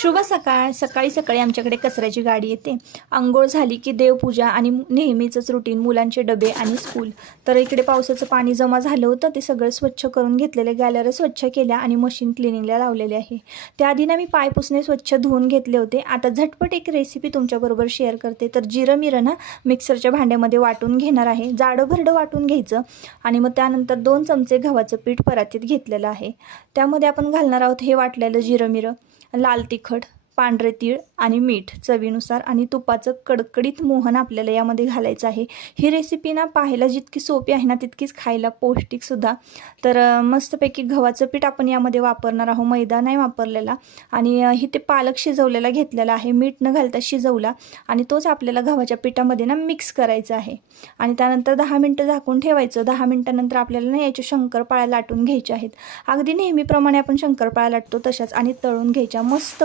शुभ सकाळ. सकाळी सकाळी आमच्याकडे कचऱ्याची गाडी येते. अंघोळ झाली की देवपूजा आणि नेहमीचंच रुटीन, मुलांचे डबे आणि स्कूल. तर इकडे पावसाचं पाणी जमा झालं होतं, ते सगळं स्वच्छ करून घेतलेले, गॅलऱ्या स्वच्छ केल्या आणि मशीन क्लिनिंगला लावलेले आहे. त्याआधी ना मी पाय पुसणे स्वच्छ धुवून घेतले होते. आता झटपट एक रेसिपी तुमच्याबरोबर शेअर करते. तर जिरं मिरं ना मिक्सरच्या भांड्यामध्ये वाटून घेणार आहे. जाडं भरडं वाटून घ्यायचं आणि मग त्यानंतर 2 चमचे गव्हाचं पीठ परातीत घेतलेलं आहे. त्यामध्ये आपण घालणार आहोत हे वाटलेलं जिरं मिरं, लाल तिखट, पांढरे तीळ आणि मीठ चवीनुसार आणि तुपाचं कडकडीत मोहन आपल्याला यामध्ये घालायचं आहे. ही रेसिपी ना पाहायला जितकी सोपी आहे ना तितकीच खायला पौष्टिकसुद्धा. तर मस्तपैकी गव्हाचं पीठ आपण यामध्ये वापरणार आहोत, मैदा नाही वापरलेला. आणि इथे पालक शिजवलेला घेतलेला आहे, मीठ न घालता शिजवला आणि तोच आपल्याला गव्हाच्या पिठामध्ये ना मिक्स करायचा आहे. आणि त्यानंतर 10 मिनटं झाकून ठेवायचं. 10 मिनटानंतर आपल्याला ना याच्या शंकरपाळ्या लाटून घ्यायच्या आहेत. अगदी नेहमीप्रमाणे आपण शंकरपाळ्या लाटतो तशाच आणि तळून घ्यायच्या. मस्त